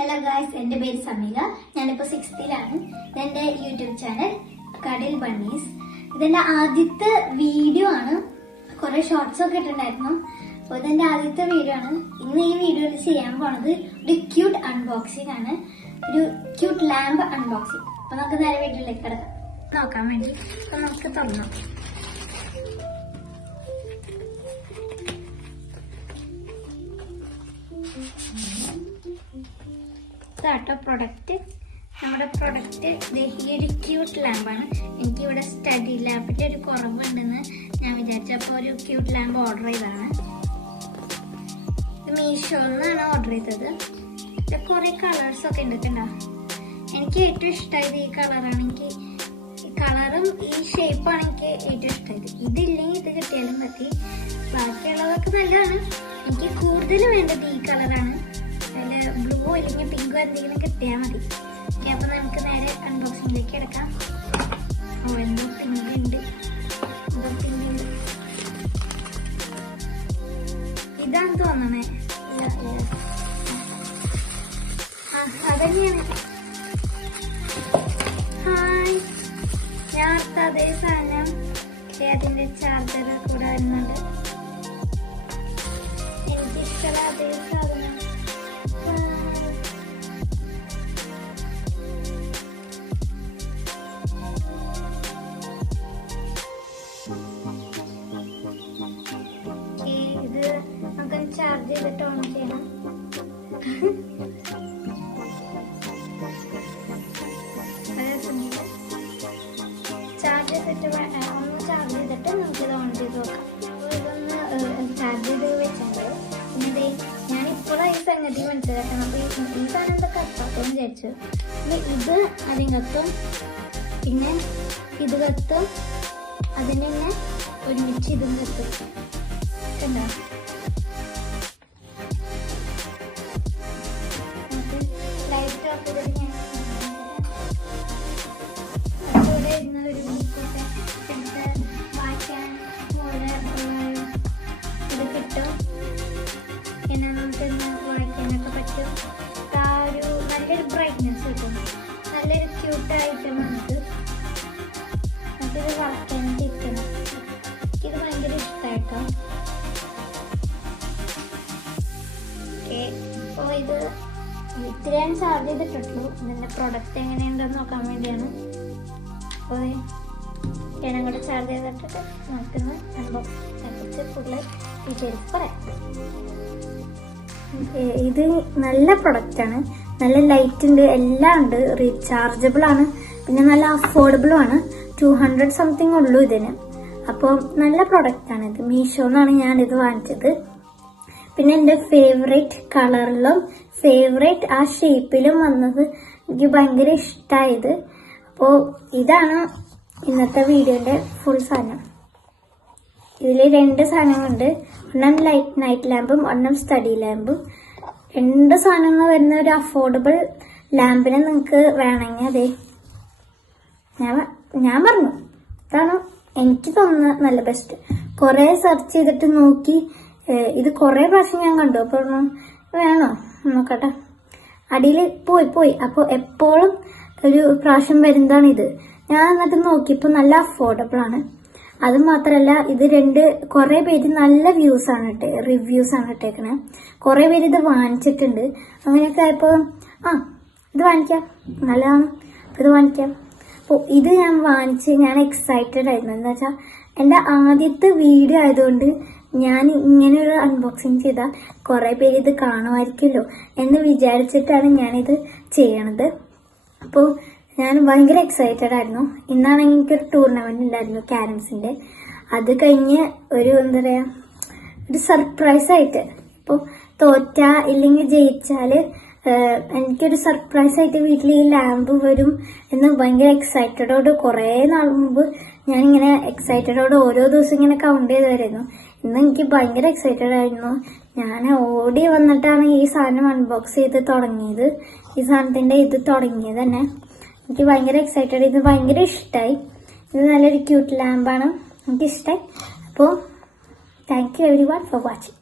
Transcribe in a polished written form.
Hello guys, എൻ്റെ പേര് സമീക. ഞാനിപ്പോൾ 6th-ലാണ്. ഇതെൻ്റെ യൂട്യൂബ് ചാനൽ കടിൽ ബണ്ണീസ്. ഇതെൻ്റെ ആദ്യത്തെ വീഡിയോ ആണ്. കുറെ ഷോർട്സ് ഒക്കെ ഇട്ടിട്ടുണ്ടായിരുന്നു. അപ്പോൾ ഇതെൻ്റെ ആദ്യത്തെ വീഡിയോ ആണ്. ഇന്ന് ഈ വീഡിയോയിൽ ചെയ്യാൻ പോണത് ഒരു ക്യൂട്ട് അൺബോക്സിംഗ് ആണ്. ഒരു ക്യൂട്ട് ലാമ്പ് അൺബോക്സിംഗ്. അപ്പോൾ നമുക്ക് നേരെ വീഡിയോയിലേക്ക് കിടക്കാം. നോക്കാൻ വേണ്ടി അപ്പോൾ നമുക്ക് തുറന്നു. ഇതാട്ടോ പ്രൊഡക്റ്റ്. നമ്മുടെ പ്രൊഡക്റ്റ് ഈ ഒരു ക്യൂട്ട് ലാമ്പാണ്. എനിക്കിവിടെ സ്റ്റഡി ലാമ്പിൻ്റെ ഒരു കുറവുണ്ടെന്ന് ഞാൻ വിചാരിച്ചു. അപ്പോൾ ഒരു ക്യൂട്ട് ലാമ്പ് ഓർഡർ ചെയ്തതാണ്. ഇത് മീഷോയിൽ നിന്നാണ് ഓർഡർ ചെയ്തത്. ഇത് കുറേ കളേഴ്സൊക്കെ ഉണ്ടോ. എനിക്ക് ഏറ്റവും ഇഷ്ടമായത് ഈ കളറാണ്. എനിക്ക് ഈ കളറും ഈ ഷേപ്പാണ് എനിക്ക് ഏറ്റവും ഇഷ്ടമായത്. ഇതില്ലെങ്കിൽ ഇത് കിട്ടിയാലും മതി. ബാക്കിയുള്ളതൊക്കെ നല്ലതാണ്. എനിക്ക് കൂടുതൽ വേണ്ടത് ഈ കളറാണ്. ബ്ലൂ അല്ലെങ്കിൽ പിങ്കോ എന്തെങ്കിലും കിട്ടിയാൽ മതി. അപ്പൊ നമുക്ക് നേരെ അൺബോക്സിംഗിലേക്ക് എടുക്കാം. എന്തോ പിങ്ക് ഉണ്ട്, ഇതാണ് തോന്നണേ. അതന്നെയാണ്. ഹായ്, ഞാൻ അതേ സാധനം അതിന്റെ ചാർജർ കൂടെ വരുന്നുണ്ട്. എനിക്കിഷ്ടമുള്ള അതേ സാധനം. ഇത് നമുക്ക് ചാർജ് ചെയ്തിട്ട് ഓൺ ചെയ്യണം. ചാർജ് ചെയ്തിട്ട് ഒന്ന് ചാർജ് ചെയ്തിട്ട് നമുക്കിത് ഓൺ ചെയ്ത് നോക്കാം. അപ്പോൾ ഇതൊന്ന് ചാർജ് ചെയ്ത് വെച്ചിട്ടുണ്ട്. പിന്നെ ഞാനിപ്പോഴാണ് ഈ സംഗതി മനസ്സിലാക്കണം. അപ്പോൾ ഈ സാധനം എന്തൊക്കെ കത്താത്തോന്ന് വിചാരിച്ചു. ഇത് ആദ്യം കത്തും, പിന്നെ ഇത് കത്തും, അതിന് തന്നെ ഒരുമിച്ച് ഇതും കത്തും. കണ്ടോ? ലൈറ്റ് ഓഫ് ചെയ്തിട്ട് ഞാൻ അതുപോലെ ഇരുന്ന ഒരു ബുക്കൊക്കെ എടുത്ത് വായിക്കാൻ പോലെ ഇത് കിട്ടും. പിന്നെ നമുക്കിന്ന് വായിക്കാനൊക്കെ പറ്റും. ആ ഒരു നല്ലൊരു ബ്രൈറ്റ്നെസ് കിട്ടും. നല്ലൊരു ക്യൂട്ട് ഐറ്റമാണിത്. നമുക്കിത് വായിക്കാനായിട്ട് ഇരിക്കണം. ഇത് ഭയങ്കര ഇഷ്ടമായിട്ടോ. അപ്പോൾ ഇത് ഇത്രയും ചാർജ് ചെയ്തിട്ടുള്ളൂ. ഇതിൻ്റെ പ്രൊഡക്റ്റ് എങ്ങനെയുണ്ടെന്ന് നോക്കാൻ വേണ്ടിയാണ്. അപ്പോൾ ഞാനും കൂടെ ചാർജ് ചെയ്തിട്ടിട്ട് നമുക്കിന്ന് അൺബോക്സിനെക്കുറിച്ച് കൂടുതൽ ഡീറ്റെയിൽസ് പറയാം. ഇത് നല്ല പ്രൊഡക്റ്റാണ്. നല്ല ലൈറ്റ് ഉണ്ട്, എല്ലാം ഉണ്ട്. റീചാർജബിൾ ആണ്, പിന്നെ നല്ല അഫോർഡബിളും ആണ്. 200 സംതിങ് ഉള്ളൂ ഇതിന്. അപ്പോൾ നല്ല പ്രൊഡക്റ്റാണ് ഇത്. മീഷോന്നാണ് ഞാനിത് വാങ്ങിച്ചത്. പിന്നെ എൻ്റെ ഫേവറേറ്റ് കളറിലും ഫേവറേറ്റ് ആ ഷേപ്പിലും വന്നത് എനിക്ക് ഭയങ്കര ഇഷ്ടമായത്. അപ്പോൾ ഇതാണ് ഇന്നത്തെ വീഡിയോൻ്റെ ഫുൾ സാധനം. ഇതിൽ 2 സാധനങ്ങളുണ്ട്. ഒരെണ്ണം നൈറ്റ് ലാമ്പും ഒരെണ്ണം സ്റ്റഡി ലാമ്പും. 2 സാധനങ്ങൾ വരുന്ന ഒരു അഫോർഡബിൾ ലാമ്പിനെ നിങ്ങൾക്ക് വേണമെങ്കിൽ അതെ ഞാൻ പറഞ്ഞു ഇതാണ് എനിക്ക് തോന്നുന്നത് നല്ല ബെസ്റ്റ്. കുറേ സെർച്ച് ചെയ്തിട്ട് നോക്കി ഇത് കുറേ പ്രാവശ്യം ഞാൻ കണ്ടു. അപ്പോൾ വേണോ നോക്കട്ടെ. അടിയിൽ പോയി അപ്പോൾ എപ്പോഴും ഒരു പ്രാവശ്യം വരുന്നതാണ് ഇത്. ഞാൻ എന്നിട്ട് നോക്കിയപ്പോൾ നല്ല അഫോർഡബിൾ ആണ്. അത് മാത്രമല്ല ഇത് കുറേ പേര് നല്ല റിവ്യൂസ് ആണ് ഇട്ടേക്കണേ. കുറേ പേര് ഇത് വാങ്ങിച്ചിട്ടുണ്ട്. അങ്ങനെയൊക്കെ ആയപ്പോൾ ഇത് വാങ്ങിക്കാം, നല്ലതാണ്, ഇത് വാങ്ങിക്കാം. അപ്പോൾ ഇത് ഞാൻ എക്സൈറ്റഡ് ആയിരുന്നു. എന്താ വെച്ചാൽ എൻ്റെ ആദ്യത്തെ വീഡിയോ ആയതുകൊണ്ട് ഞാൻ ഇങ്ങനെയൊരു അൺബോക്സിങ് ചെയ്താൽ കുറേ പേര് ഇത് കാണുമായിരിക്കുമല്ലോ എന്ന് വിചാരിച്ചിട്ടാണ് ഞാനിത് ചെയ്യണത്. അപ്പോൾ ഞാൻ ഭയങ്കര എക്സൈറ്റഡ് ആയിരുന്നു. ഇന്നാണെങ്കിൽ എനിക്കൊരു ടൂർണമെന്റ് ഉണ്ടായിരുന്നു ക്യാരംസിൻ്റെ. അത് കഴിഞ്ഞ് ഒരു ഒരു സർപ്രൈസ് ആയിട്ട്, ഇപ്പോൾ തോറ്റാ ഇല്ലെങ്കിൽ ജയിച്ചാൽ എനിക്കൊരു സർപ്രൈസ് ആയിട്ട് വീട്ടിൽ ഈ ലാമ്പ് വരും എന്ന് ഭയങ്കര എക്സൈറ്റഡോട് കുറേ നാൾ മുമ്പ് ഞാനിങ്ങനെ എക്സൈറ്റഡോട് ഓരോ ദിവസം ഇങ്ങനെ കൗണ്ട് ചെയ്ത് വരുന്നു. ഇന്ന് എനിക്ക് ഭയങ്കര എക്സൈറ്റഡ് ആയിരുന്നു. ഞാൻ ഓടി വന്നിട്ടാണ് ഈ സാധനം അൺബോക്സ് ചെയ്ത് തുടങ്ങിയത്. ഈ സാധനത്തിൻ്റെ ഇത് തുടങ്ങിയത് തന്നെ എനിക്ക് ഭയങ്കര എക്സൈറ്റഡ്. ഇത് ഭയങ്കര ഇഷ്ടമായി. ഇത് നല്ലൊരു ക്യൂട്ട് ലാമ്പാണ്, എനിക്കിഷ്ടമായി. അപ്പോൾ thank you everyone for watching.